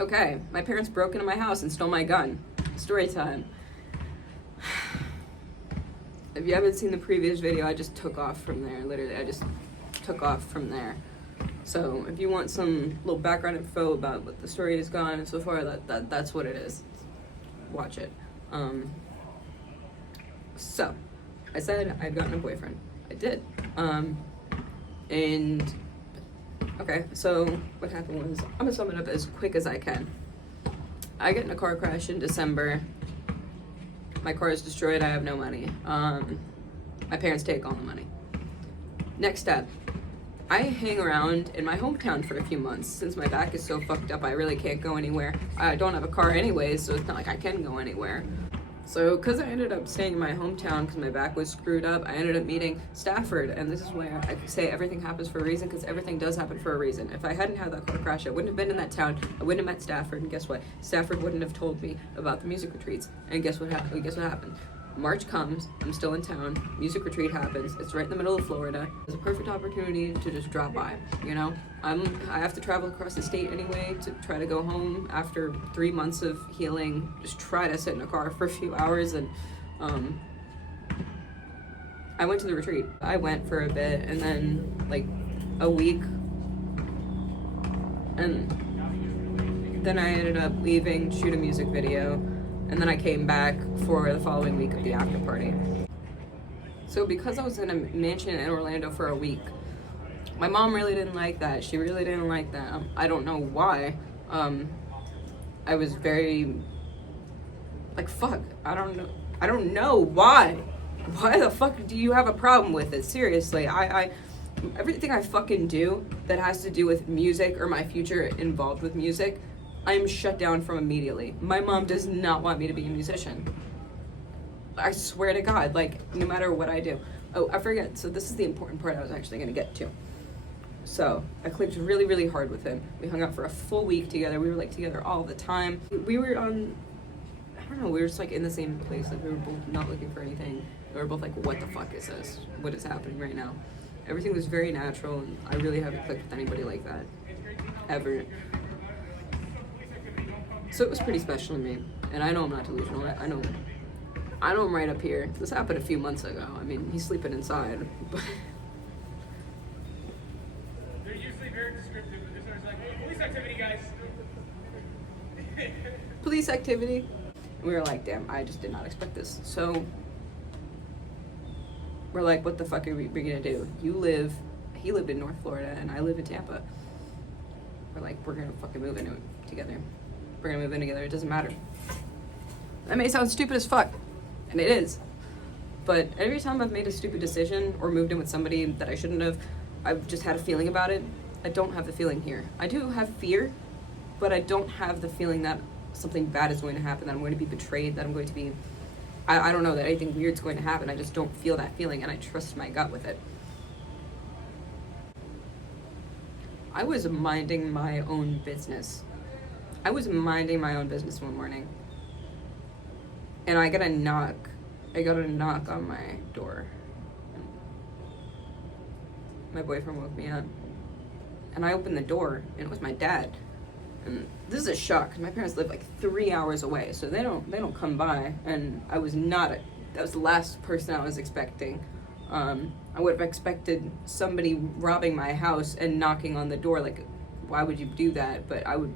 Okay, my parents broke into my house and stole my gun. Story time. If you haven't seen the previous video, I just took off from there. Literally, I just took off from there. So if you want some little background info about what the story has gone and so far, that's what it is. Watch it. So I said I'd gotten a boyfriend. I did. And okay, so what happened was, I'm gonna sum it up as quick as I can. I get in a car crash in December. My car is destroyed. I have no money. My parents take all the money. Next step, I hang around in my hometown for a few months. Since my back is so fucked up, I really can't go anywhere. I don't have a car anyways, so it's not like I can go anywhere. So, because I ended up staying in my hometown because my back was screwed up, I ended up meeting Stafford, and this is where I say everything happens for a reason, because everything does happen for a reason. If I hadn't had that car crash, I wouldn't have been in that town, I wouldn't have met Stafford, and guess what? Stafford wouldn't have told me about the music retreats, and guess what happened? March comes, I'm still in town, music retreat happens, it's right in the middle of Florida. It's a perfect opportunity to just drop by, you know? I have to travel across the state anyway to try to go home after 3 months of healing, just try to sit in a car for a few hours, and I went to the retreat. I went for a bit, and then like a week, and then I ended up leaving to shoot a music video. And then I came back for the following week of the after party. So because I was in a mansion in Orlando for a week, my mom really didn't like that. She really didn't like that. I don't know why. I was very, like, fuck, I don't know why. Why the fuck do you have a problem with it? Seriously, everything I fucking do that has to do with music or my future involved with music, I'm shut down from immediately. My mom does not want me to be a musician. I swear to God, like, no matter what I do. Oh, I forget, so this is the important part I was actually gonna get to. So, I clicked really, really hard with him. We hung out for a full week together. We were, like, together all the time. We were on, I don't know, we were just, like, in the same place. Like, we were both not looking for anything. We were both like, what the fuck is this? What is happening right now? Everything was very natural, and I really haven't clicked with anybody like that. Ever. So it was pretty special to me, and I know I'm not delusional. I know I'm right up here. This happened a few months ago. I mean, he's sleeping inside, but they're usually very descriptive, but this one's like, hey, police activity, guys. Police activity. And we were like, damn, I just did not expect this. So we're like, what the fuck are we gonna do? He lived in North Florida, and I live in Tampa. We're like, we're gonna fucking move into it together. We're gonna move in together, it doesn't matter. That may sound stupid as fuck, and it is. But every time I've made a stupid decision or moved in with somebody that I shouldn't have, I've just had a feeling about it. I don't have the feeling here. I do have fear, but I don't have the feeling that something bad is going to happen, that I'm going to be betrayed, that I'm going to be, I don't know, that anything weird's going to happen. I just don't feel that feeling, and I trust my gut with it. I was minding my own business. I was minding my own business one morning, and I got a knock on my door. My boyfriend woke me up, and I opened the door, and it was my dad. And this is a shock, because my parents live like 3 hours away, so they don't come by, and that was the last person I was expecting. I would have expected somebody robbing my house and knocking on the door. Like, why would you do that? But I would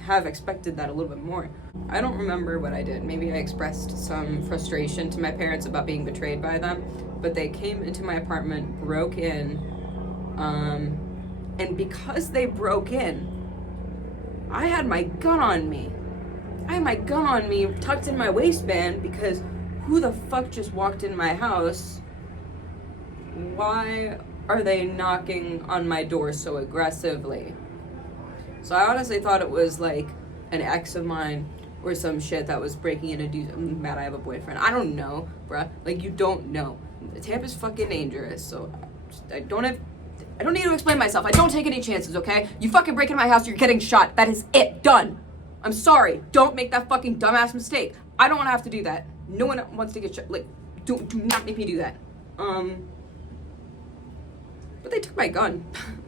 have expected that a little bit more. I don't remember what I did. Maybe I expressed some frustration to my parents about being betrayed by them, but they came into my apartment, broke in, and because they broke in, I had my gun on me. I had my gun on me tucked in my waistband, because who the fuck just walked in my house? Why are they knocking on my door so aggressively? So I honestly thought it was like an ex of mine or some shit that was breaking in to do. I'm mad I have a boyfriend. I don't know, bruh. Like, you don't know. Tampa's fucking dangerous, so I don't need to explain myself. I don't take any chances, okay? You fucking break into my house, you're getting shot. That is it. Done. I'm sorry. Don't make that fucking dumbass mistake. I don't want to have to do that. No one wants to get shot. Like, do not make me do that. But they took my gun.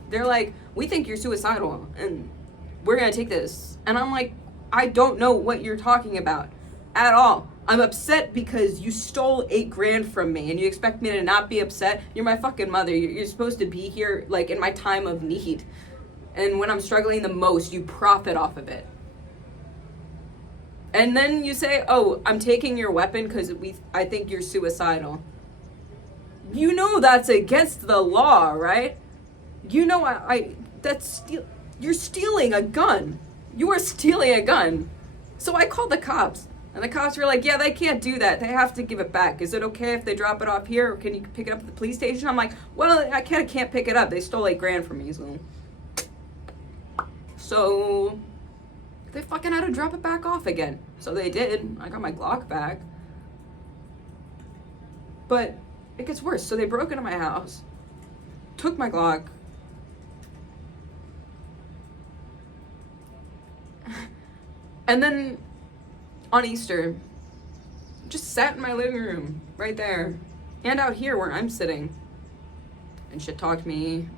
They're like, we think you're suicidal. And we're gonna take this. And I'm like, I don't know what you're talking about at all. I'm upset because you stole $8,000 from me and you expect me to not be upset? You're my fucking mother. You're supposed to be here, like, in my time of need. And when I'm struggling the most, you profit off of it. And then you say, oh, I'm taking your weapon because I think you're suicidal. You know that's against the law, right? You know you're stealing a gun. You are stealing a gun. So I called the cops. And the cops were like, yeah, they can't do that. They have to give it back. Is it okay if they drop it off here? Or can you pick it up at the police station? I'm like, well, I can't pick it up. They stole $8,000 from me. So they fucking had to drop it back off again. So they did. I got my Glock back. But it gets worse. So they broke into my house, took my Glock, and then on Easter, just sat in my living room right there and out here where I'm sitting and shit talked me,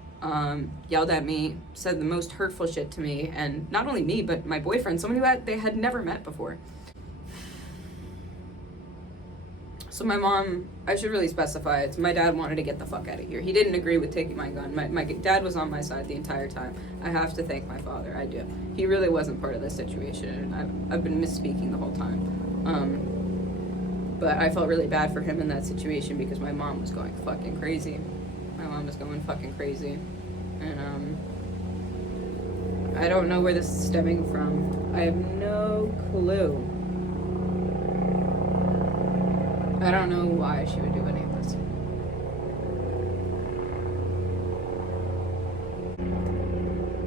yelled at me, said the most hurtful shit to me, and not only me but my boyfriend, someone who they had never met before. So my mom, I should really specify, it's my dad wanted to get the fuck out of here. He didn't agree with taking my gun. My dad was on my side the entire time. I have to thank my father, I do. He really wasn't part of this situation, and I've been misspeaking the whole time. But I felt really bad for him in that situation because my mom was going fucking crazy. And I don't know where this is stemming from. I have no clue. I don't know why she would do any of this.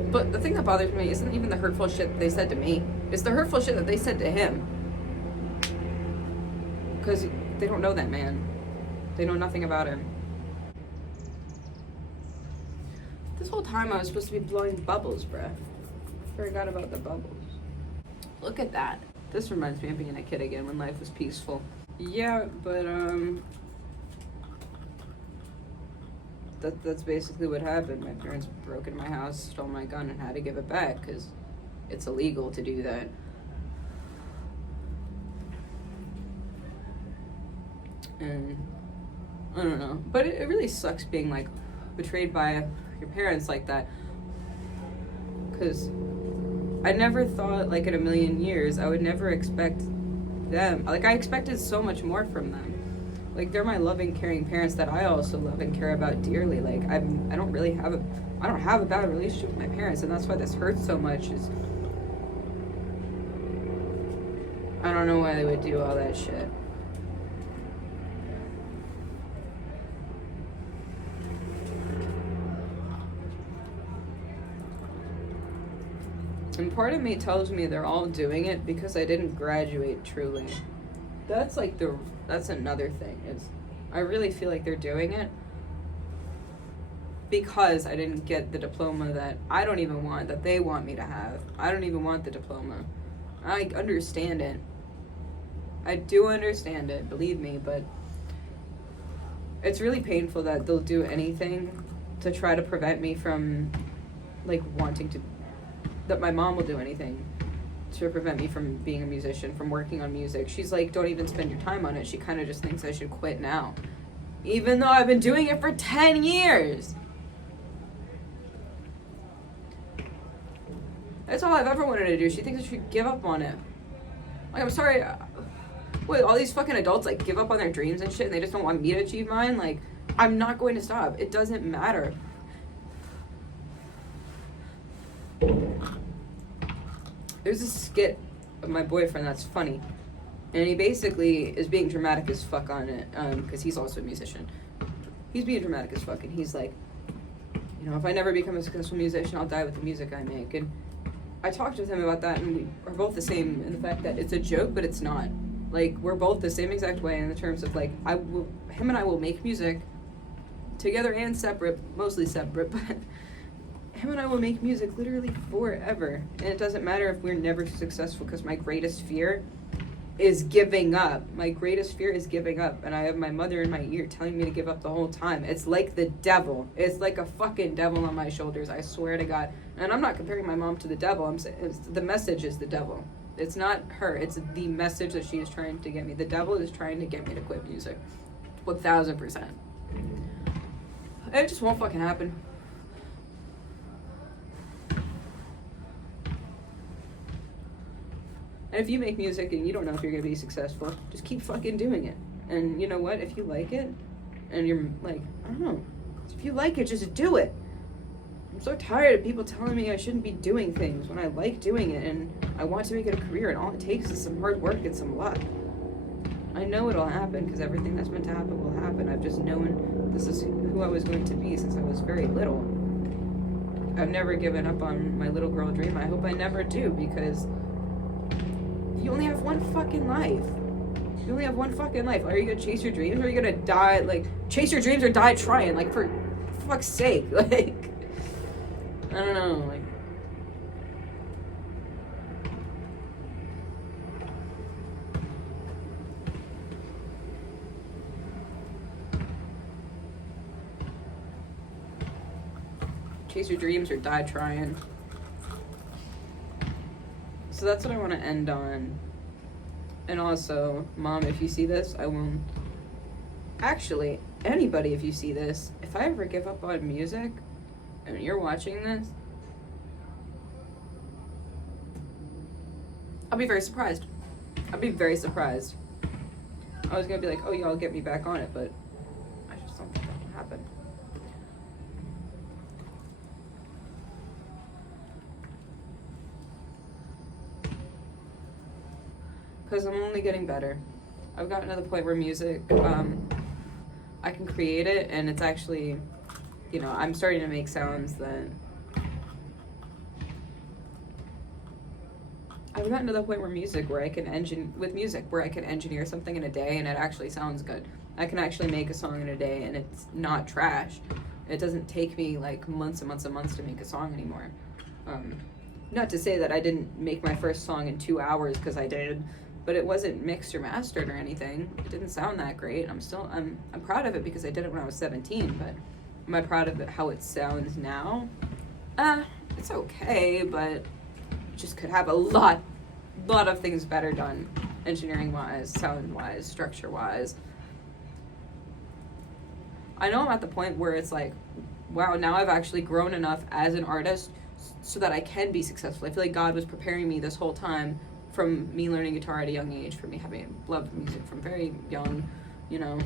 But the thing that bothers me isn't even the hurtful shit that they said to me. It's the hurtful shit that they said to him. Because they don't know that man. They know nothing about him. This whole time I was supposed to be blowing bubbles, bruh. Forgot about the bubbles. Look at that. This reminds me of being a kid again when life was peaceful. Yeah, but that's basically what happened. My parents broke into my house, stole my gun, and had to give it back because it's illegal to do that. And I don't know, but it really sucks being like betrayed by your parents like that, because I never thought, like, in a million years I would never expect them, like, I expected so much more from them. Like, they're my loving, caring parents that I also love and care about dearly. Like, I don't have a bad relationship with my parents, and that's why this hurts so much. Is I don't know why they would do all that shit. And part of me tells me they're all doing it because I didn't graduate truly. That's another thing. I really feel like they're doing it because I didn't get the diploma that I don't even want, that they want me to have. I don't even want the diploma. I understand it. I do understand it, believe me, but it's really painful that they'll do anything to try to prevent me from, like, that my mom will do anything to prevent me from being a musician, from working on music. She's like, don't even spend your time on it. She kind of just thinks I should quit now. Even though I've been doing it for 10 years. That's all I've ever wanted to do. She thinks I should give up on it. Like, I'm sorry. Wait, all these fucking adults, like, give up on their dreams and shit, and they just don't want me to achieve mine? Like, I'm not going to stop. It doesn't matter. There's a skit of my boyfriend that's funny, and he basically is being dramatic as fuck on it, because he's also a musician. He's being dramatic as fuck, and he's like, you know, if I never become a successful musician, I'll die with the music I make. And I talked with him about that, and we are both the same in the fact that it's a joke, but it's not. Like, we're both the same exact way in the terms of, like, him and I will make music together and separate, mostly separate, but him and I will make music literally forever. And it doesn't matter if we're never successful, because my greatest fear is giving up. My greatest fear is giving up. And I have my mother in my ear telling me to give up the whole time. It's like the devil. It's like a fucking devil on my shoulders, I swear to God. And I'm not comparing my mom to the devil. I'm saying the message is the devil. It's not her. It's the message that she is trying to get me. The devil is trying to get me to quit music. 1,000%. It just won't fucking happen. And if you make music and you don't know if you're going to be successful, just keep fucking doing it. And you know what? If you like it, and you're like, I don't know, if you like it, just do it. I'm so tired of people telling me I shouldn't be doing things when I like doing it and I want to make it a career, and all it takes is some hard work and some luck. I know it'll happen because everything that's meant to happen will happen. I've just known this is who I was going to be since I was very little. I've never given up on my little girl dream. I hope I never do, because you only have one fucking life. You only have one fucking life. Are you gonna chase your dreams, or are you gonna die, like, chase your dreams or die trying? Like, for fuck's sake. Like, I don't know, like. Chase your dreams or die trying. So that's what I want to end on. And also, Mom, if you see this, I won't. Actually, anybody, if you see this, if I ever give up on music and you're watching this, I'll be very surprised. I'll be very surprised. I was gonna be like, oh, y'all get me back on it, but I just don't think that will happen. Because I'm only getting better. I've gotten to the point where music, I can create it, and it's actually, you know, I'm starting to make sounds that I've gotten to the point where where I can engineer something in a day and it actually sounds good. I can actually make a song in a day and it's not trash. It doesn't take me like months and months and months to make a song anymore. Not to say that I didn't make my first song in 2 hours, because I did, but it wasn't mixed or mastered or anything. It didn't sound that great. I'm proud of it because I did it when I was 17, but am I proud of it how it sounds now? It's okay, but just could have a lot of things better done, engineering wise, sound wise, structure wise. I know I'm at the point where it's like, wow, now I've actually grown enough as an artist so that I can be successful. I feel like God was preparing me this whole time, from me learning guitar at a young age, from me having loved music from very young, you know.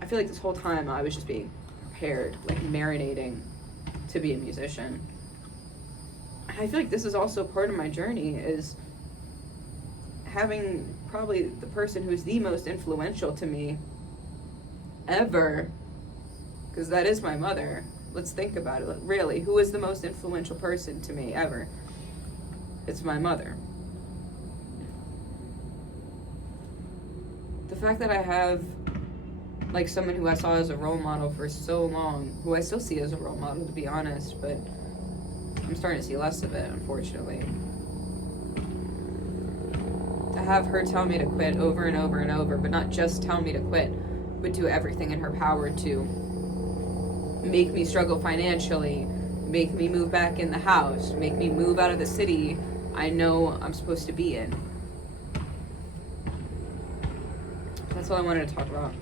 I feel like this whole time I was just being prepared, like marinating to be a musician. And I feel like this is also part of my journey, is having probably the person who's the most influential to me ever, because that is my mother. Let's think about it. Like, really, who is the most influential person to me ever? It's my mother. The fact that I have like someone who I saw as a role model for so long, who I still see as a role model, to be honest, but I'm starting to see less of it, unfortunately. To have her tell me to quit over and over and over, but not just tell me to quit, but do everything in her power to make me struggle financially, make me move back in the house, make me move out of the city I know I'm supposed to be in. That's all I wanted to talk about.